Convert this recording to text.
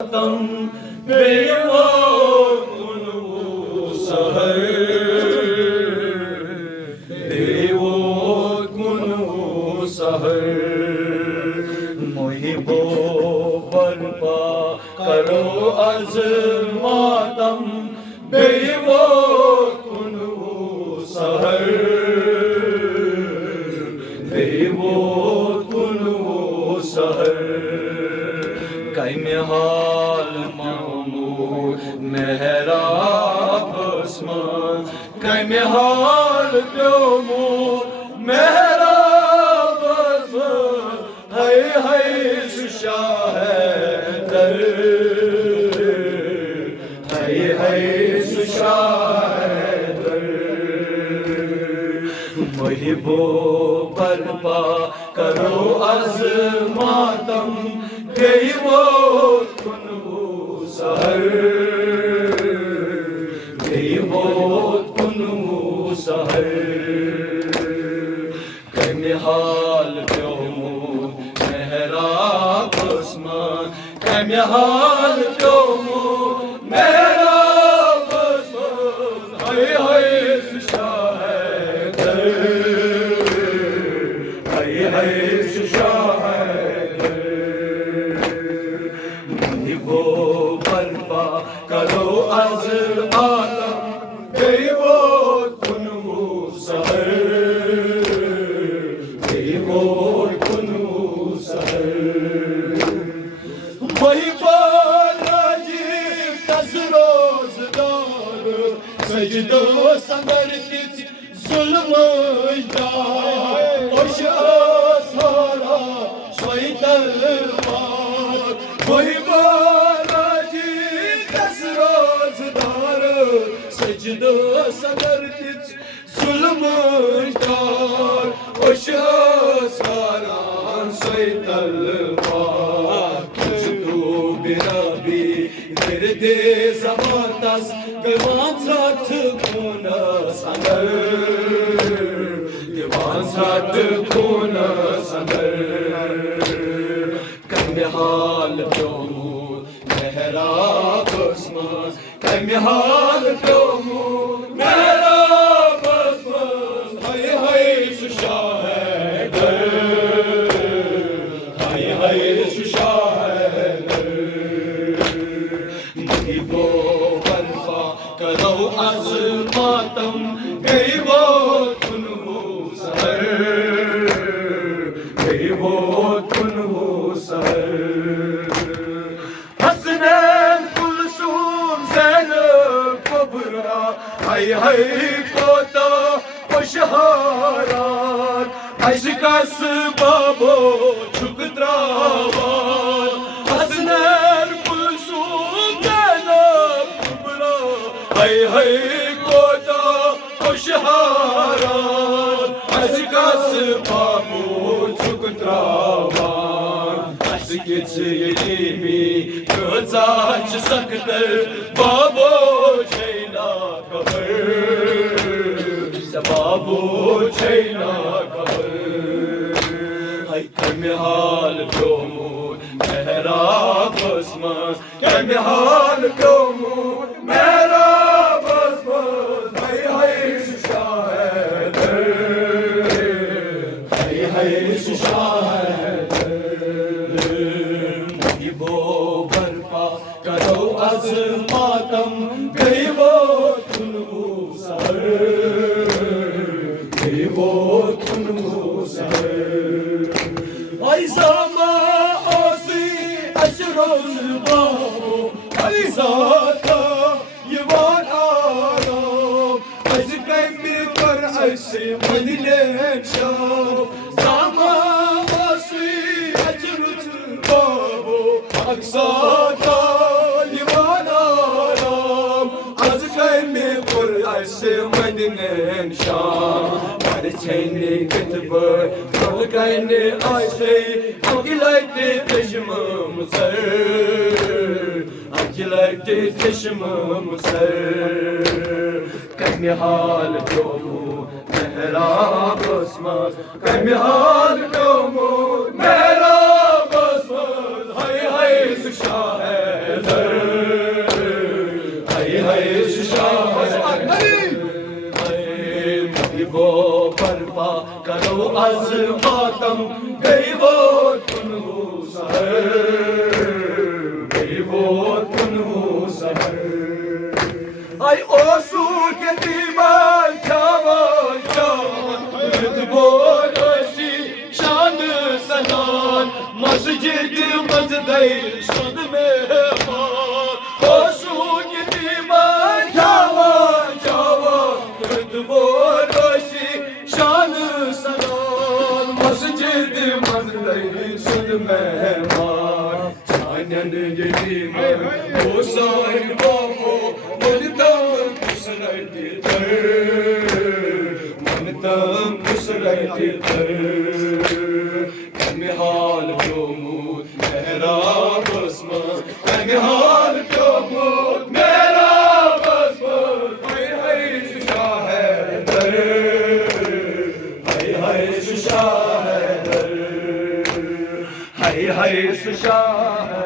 تم بیوا کنو سہر بیوا کنو سہر محبو برپا کرو از ماتم بیوا کنو سہر بیوا کنو سہر کئی حال محمود محراب اسمان کئی حال پیومود محراب اسمان ہائی سشاہ در ہائی سشاہ در محبو برپا کرو از ماتم بیوا کنو سہر بیوا کنو سہر کمی حال پیومود محراب اسمان کمی حال پیومود محراب اسمان ہائی سشاہ در ہائی سشاہ برپا کرو از عالم بیوا کنو سہر بیوا کنو سہر وہی بالا جی تس روزگار سجدو سمر تیچ ظلم اجدار خوش آسارا سوئی تلوار وہی سجدو صدر تیچ ظلم اجدار خوش آساران سوئی تلوار تو برابی درد زمانتس دیوان ساتھ کھونا سندر دیوان ساتھ کھونا سندر کمی حال پیومود محراب اسمان کمی حال پیومود محراب اسمان ہائی سشاہ در ہائی سشاہ در محبو برپا کرو از ماتم بیوا کنو سہر بیوا کنو سہر حسنین کلثوم زینب کبرا ہائی کوتا خوشحالان عشقس بابو چھکتراوان حسنین کلثوم زینب کبرا ہائی کوتا خوشحالان عشقس بابو چھکتراوان عشقچ یتیمی کۭژاہ چھِ سختر بابو چھینا خبر بابو چھینا خبر ہائی کمی حال پیومود محراب اسمان کمی حال پیومود محراب اسمان ہائی سشاہ در ہائی سشاہ محبو برپا کرو از ماتم بیوا کنو سہر بیوا کنو سہر ای زما آسی اش روز بابو ای ذاتا یوان آرام از کمی پر ایسی مدلین شام زما آسی اش روز بابو اکساتا یوان آرام از کمی پر ایسی مدلین شام چھینی کتبر کل کہنے آئیسے اکلائتے تشمم سر اکلائتے تشمم سر کمی حال پیومود محراب اسمان کمی حال پیومود محراب اسمان ہائی سشاہ وفا کرو از ماتم گئی وہ تنہو سہر گئی وہ تنہو سہر آئی اوسوک یتیمان جوان جوان رتبور اسی شان سنان مسجد مزدئی شد مہمان اوسوک یتیمان جوان جوان رتبور اسی شان سنان مسجد مزدئی شد مہمان چانن یتیمان وہ سائن بابو منتم کسرتی تر منتم کسرتی تر کمی حال جمود محراب اسمان کمی حال جمود محراب اسمان ہائی ہائی شاہ حیدر ہائی ہائی شاہ حیدر ہائی ہائی شاہ